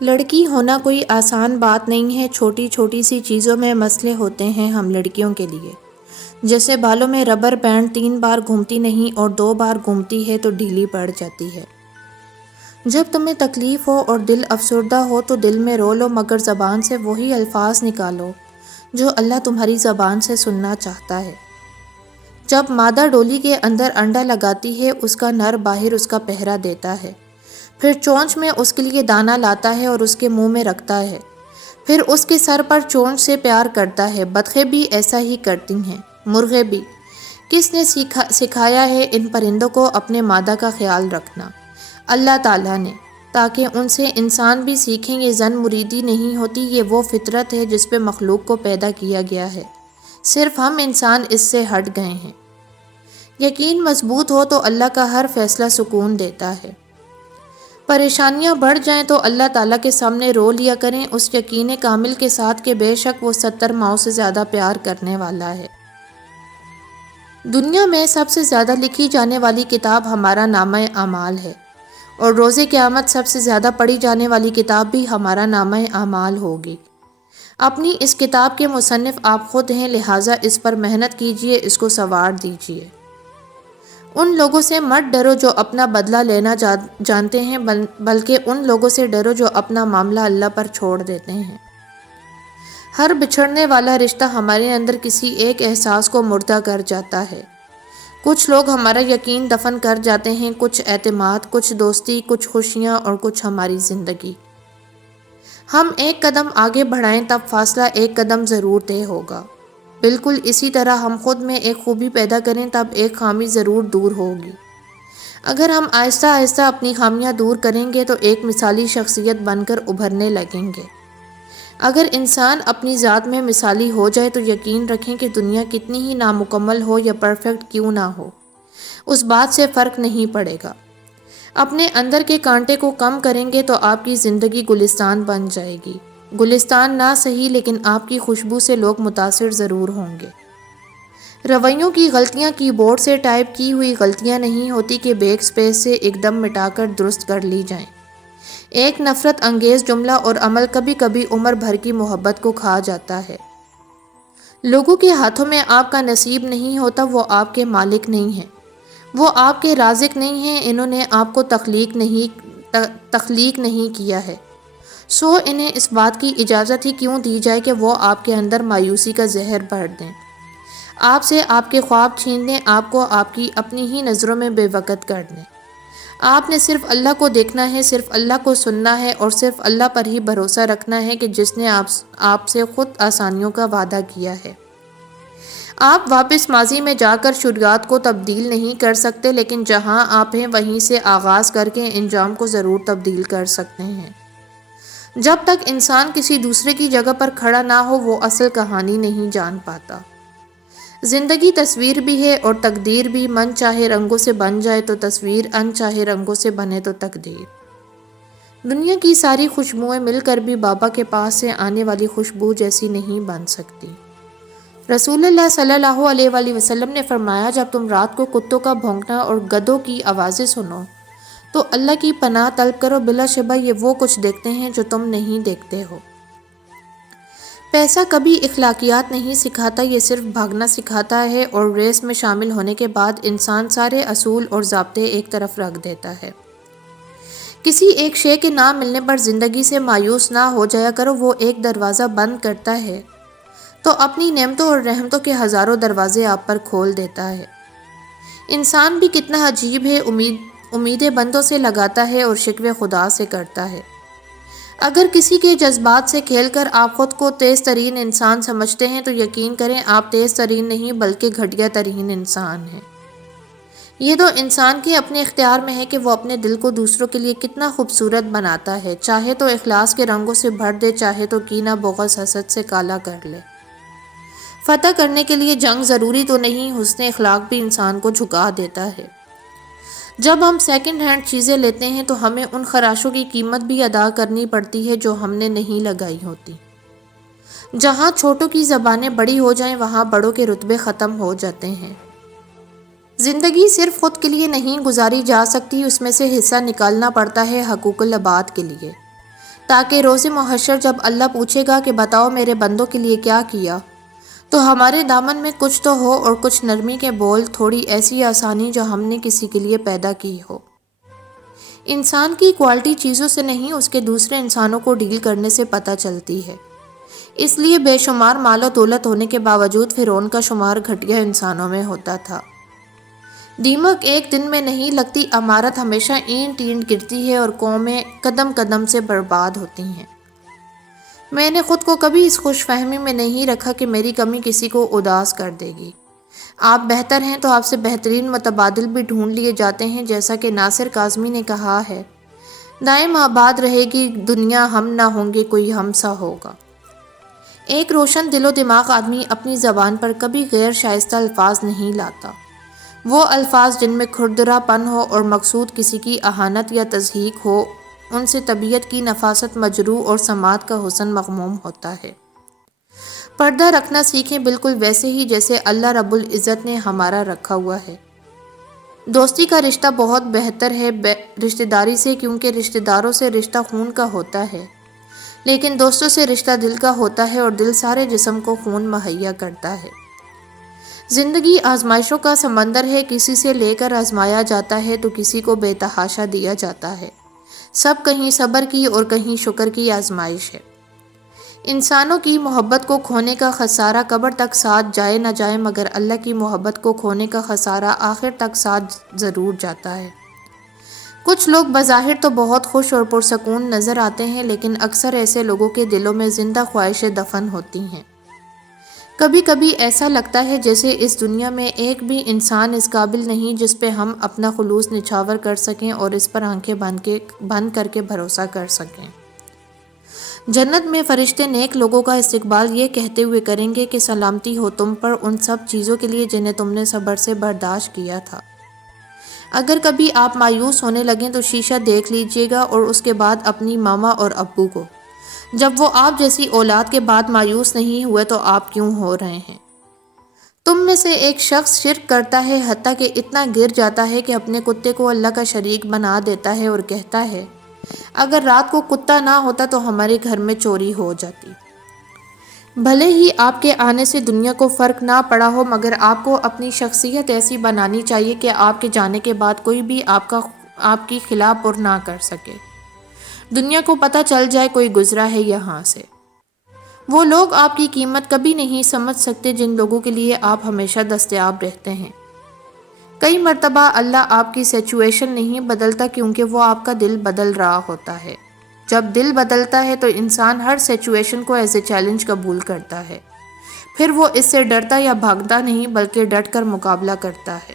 لڑکی ہونا کوئی آسان بات نہیں ہے۔ چھوٹی چھوٹی سی چیزوں میں مسئلے ہوتے ہیں ہم لڑکیوں کے لیے، جیسے بالوں میں ربر بینڈ 3 بار گھومتی نہیں اور 2 بار گھومتی ہے تو ڈھیلی پڑ جاتی ہے۔ جب تمہیں تکلیف ہو اور دل افسردہ ہو تو دل میں رو لو، مگر زبان سے وہی الفاظ نکالو جو اللہ تمہاری زبان سے سننا چاہتا ہے۔ جب مادہ ڈولی کے اندر انڈا لگاتی ہے، اس کا نر باہر اس کا پہرا دیتا ہے، پھر چونچ میں اس کے لیے دانہ لاتا ہے اور اس کے منہ میں رکھتا ہے، پھر اس کے سر پر چونچ سے پیار کرتا ہے۔ بطخیں بھی ایسا ہی کرتی ہیں، مرغے بھی۔ کس نے سکھایا ہے ان پرندوں کو اپنے مادہ کا خیال رکھنا؟ اللہ تعالیٰ نے، تاکہ ان سے انسان بھی سیکھیں۔ یہ زن مریدی نہیں ہوتی، یہ وہ فطرت ہے جس پہ مخلوق کو پیدا کیا گیا ہے، صرف ہم انسان اس سے ہٹ گئے ہیں۔ یقین مضبوط ہو تو اللہ کا ہر فیصلہ سکون دیتا ہے۔ پریشانیاں بڑھ جائیں تو اللہ تعالیٰ کے سامنے رو لیا کریں، اس یقین کامل کے ساتھ کہ بے شک وہ 70 ماؤں سے زیادہ پیار کرنے والا ہے۔ دنیا میں سب سے زیادہ لکھی جانے والی کتاب ہمارا نامہ اعمال ہے، اور روز قیامت سب سے زیادہ پڑھی جانے والی کتاب بھی ہمارا نامہ اعمال ہوگی۔ اپنی اس کتاب کے مصنف آپ خود ہیں، لہٰذا اس پر محنت کیجئے، اس کو سنوار دیجئے۔ ان لوگوں سے مت ڈرو جو اپنا بدلہ لینا جانتے ہیں، بلکہ ان لوگوں سے ڈرو جو اپنا معاملہ اللہ پر چھوڑ دیتے ہیں۔ ہر بچھڑنے والا رشتہ ہمارے اندر کسی ایک احساس کو مردہ کر جاتا ہے۔ کچھ لوگ ہمارا یقین دفن کر جاتے ہیں، کچھ اعتماد، کچھ دوستی، کچھ خوشیاں اور کچھ ہماری زندگی۔ ہم ایک قدم آگے بڑھائیں تب فاصلہ ایک قدم ضرور طے ہوگا۔ بالکل اسی طرح ہم خود میں ایک خوبی پیدا کریں تب ایک خامی ضرور دور ہوگی۔ اگر ہم آہستہ آہستہ اپنی خامیاں دور کریں گے تو ایک مثالی شخصیت بن کر ابھرنے لگیں گے۔ اگر انسان اپنی ذات میں مثالی ہو جائے تو یقین رکھیں کہ دنیا کتنی ہی نامکمل ہو یا پرفیکٹ کیوں نہ ہو، اس بات سے فرق نہیں پڑے گا۔ اپنے اندر کے کانٹے کو کم کریں گے تو آپ کی زندگی گلستان بن جائے گی۔ گلستان نہ صحیح، لیکن آپ کی خوشبو سے لوگ متاثر ضرور ہوں گے۔ رویوں کی غلطیاں کی بورڈ سے ٹائپ کی ہوئی غلطیاں نہیں ہوتی کہ بیک سپیس سے ایک دم مٹا کر درست کر لی جائیں۔ ایک نفرت انگیز جملہ اور عمل کبھی کبھی عمر بھر کی محبت کو کھا جاتا ہے۔ لوگوں کے ہاتھوں میں آپ کا نصیب نہیں ہوتا، وہ آپ کے مالک نہیں ہیں، وہ آپ کے رازق نہیں ہیں، انہوں نے آپ کو تخلیق نہیں کیا ہے، سو انہیں اس بات کی اجازت ہی کیوں دی جائے کہ وہ آپ کے اندر مایوسی کا زہر بھر دیں، آپ سے آپ کے خواب چھین لیں، آپ کو آپ کی اپنی ہی نظروں میں بے وقت کر دیں۔ آپ نے صرف اللہ کو دیکھنا ہے، صرف اللہ کو سننا ہے اور صرف اللہ پر ہی بھروسہ رکھنا ہے کہ جس نے آپ سے خود آسانیوں کا وعدہ کیا ہے۔ آپ واپس ماضی میں جا کر شروعات کو تبدیل نہیں کر سکتے، لیکن جہاں آپ ہیں وہیں سے آغاز کر کے انجام کو ضرور تبدیل کر سکتے ہیں۔ جب تک انسان کسی دوسرے کی جگہ پر کھڑا نہ ہو وہ اصل کہانی نہیں جان پاتا۔ زندگی تصویر بھی ہے اور تقدیر بھی، من چاہے رنگوں سے بن جائے تو تصویر، ان چاہے رنگوں سے بنے تو تقدیر۔ دنیا کی ساری خوشبوئیں مل کر بھی بابا کے پاس سے آنے والی خوشبو جیسی نہیں بن سکتی۔ رسول اللہ صلی اللہ علیہ وآلہ وسلم نے فرمایا، جب تم رات کو کتوں کا بھونکنا اور گدھوں کی آوازیں سنو تو اللہ کی پناہ طلب کرو، بلا شبہ یہ وہ کچھ دیکھتے ہیں جو تم نہیں دیکھتے ہو۔ پیسہ کبھی اخلاقیات نہیں سکھاتا، یہ صرف بھاگنا سکھاتا ہے، اور ریس میں شامل ہونے کے بعد انسان سارے اصول اور ضابطے ایک طرف رکھ دیتا ہے۔ کسی ایک شے کے نہ ملنے پر زندگی سے مایوس نہ ہو جایا کرو، وہ ایک دروازہ بند کرتا ہے تو اپنی نعمتوں اور رحمتوں کے ہزاروں دروازے آپ پر کھول دیتا ہے۔ انسان بھی کتنا عجیب ہے، امیدیں بندوں سے لگاتا ہے اور شکوے خدا سے کرتا ہے۔ اگر کسی کے جذبات سے کھیل کر آپ خود کو تیز ترین انسان سمجھتے ہیں تو یقین کریں آپ تیز ترین نہیں بلکہ گھٹیا ترین انسان ہیں۔ یہ تو انسان کے اپنے اختیار میں ہے کہ وہ اپنے دل کو دوسروں کے لیے کتنا خوبصورت بناتا ہے، چاہے تو اخلاص کے رنگوں سے بھر دے، چاہے تو کینہ بغض حسد سے کالا کر لے۔ فتح کرنے کے لیے جنگ ضروری تو نہیں، حسن اخلاق بھی انسان کو جھکا دیتا ہے۔ جب ہم سیکنڈ ہینڈ چیزیں لیتے ہیں تو ہمیں ان خراشوں کی قیمت بھی ادا کرنی پڑتی ہے جو ہم نے نہیں لگائی ہوتی۔ جہاں چھوٹوں کی زبانیں بڑی ہو جائیں وہاں بڑوں کے رتبے ختم ہو جاتے ہیں۔ زندگی صرف خود کے لیے نہیں گزاری جا سکتی، اس میں سے حصہ نکالنا پڑتا ہے حقوق العباد کے لیے، تاکہ روز محشر جب اللہ پوچھے گا کہ بتاؤ میرے بندوں کے لیے کیا کیا، تو ہمارے دامن میں کچھ تو ہو اور کچھ نرمی کے بول، تھوڑی ایسی آسانی جو ہم نے کسی کے لیے پیدا کی ہو۔ انسان کی کوالٹی چیزوں سے نہیں، اس کے دوسرے انسانوں کو ڈیل کرنے سے پتہ چلتی ہے۔ اس لیے بے شمار مال و دولت ہونے کے باوجود فرعون کا شمار گھٹیا انسانوں میں ہوتا تھا۔ دیمک ایک دن میں نہیں لگتی، عمارت ہمیشہ اینٹ اینٹ گرتی ہے اور قومیں قدم قدم سے برباد ہوتی ہیں۔ میں نے خود کو کبھی اس خوش فہمی میں نہیں رکھا کہ میری کمی کسی کو اداس کر دے گی۔ آپ بہتر ہیں تو آپ سے بہترین متبادل بھی ڈھونڈ لیے جاتے ہیں، جیسا کہ ناصر کاظمی نے کہا ہے، دائم آباد رہے گی دنیا، ہم نہ ہوں گے کوئی ہم سا ہوگا۔ ایک روشن دل و دماغ آدمی اپنی زبان پر کبھی غیر شائستہ الفاظ نہیں لاتا۔ وہ الفاظ جن میں کھردرا پن ہو اور مقصود کسی کی اہانت یا تضحیک ہو، ان سے طبیعت کی نفاست مجروح اور سماعت کا حسن مغموم ہوتا ہے۔ پردہ رکھنا سیکھیں، بالکل ویسے ہی جیسے اللہ رب العزت نے ہمارا رکھا ہوا ہے۔ دوستی کا رشتہ بہت بہتر ہے رشتہ داری سے، کیونکہ رشتہ داروں سے رشتہ خون کا ہوتا ہے، لیکن دوستوں سے رشتہ دل کا ہوتا ہے، اور دل سارے جسم کو خون مہیا کرتا ہے۔ زندگی آزمائشوں کا سمندر ہے، کسی سے لے کر آزمایا جاتا ہے تو کسی کو بے تحاشا دیا جاتا ہے۔ سب کہیں صبر کی اور کہیں شکر کی آزمائش ہے۔ انسانوں کی محبت کو کھونے کا خسارہ قبر تک ساتھ جائے نہ جائے، مگر اللہ کی محبت کو کھونے کا خسارہ آخر تک ساتھ ضرور جاتا ہے۔ کچھ لوگ بظاہر تو بہت خوش اور پرسکون نظر آتے ہیں، لیکن اکثر ایسے لوگوں کے دلوں میں زندہ خواہشیں دفن ہوتی ہیں۔ کبھی کبھی ایسا لگتا ہے جیسے اس دنیا میں ایک بھی انسان اس قابل نہیں جس پہ ہم اپنا خلوص نچھاور کر سکیں اور اس پر آنکھیں بند کر کے بھروسہ کر سکیں۔ جنت میں فرشتے نیک لوگوں کا استقبال یہ کہتے ہوئے کریں گے کہ سلامتی ہو تم پر ان سب چیزوں کے لیے جنہیں تم نے صبر سے برداشت کیا تھا۔ اگر کبھی آپ مایوس ہونے لگیں تو شیشہ دیکھ لیجئے گا، اور اس کے بعد اپنی ماما اور ابو کو۔ جب وہ آپ جیسی اولاد کے بعد مایوس نہیں ہوئے تو آپ کیوں ہو رہے ہیں؟ تم میں سے ایک شخص شرک کرتا ہے، حتیٰ کہ اتنا گر جاتا ہے کہ اپنے کتے کو اللہ کا شریک بنا دیتا ہے، اور کہتا ہے اگر رات کو کتا نہ ہوتا تو ہمارے گھر میں چوری ہو جاتی۔ بھلے ہی آپ کے آنے سے دنیا کو فرق نہ پڑا ہو، مگر آپ کو اپنی شخصیت ایسی بنانی چاہیے کہ آپ کے جانے کے بعد کوئی بھی آپ کی خلاف پر نہ کر سکے۔ دنیا کو پتہ چل جائے کوئی گزرا ہے یہاں سے۔ وہ لوگ آپ کی قیمت کبھی نہیں سمجھ سکتے جن لوگوں کے لیے آپ ہمیشہ دستیاب رہتے ہیں۔ کئی مرتبہ اللہ آپ کی سچویشن نہیں بدلتا، کیونکہ وہ آپ کا دل بدل رہا ہوتا ہے۔ جب دل بدلتا ہے تو انسان ہر سچویشن کو ایز اے چیلنج قبول کرتا ہے، پھر وہ اس سے ڈرتا یا بھاگتا نہیں بلکہ ڈٹ کر مقابلہ کرتا ہے۔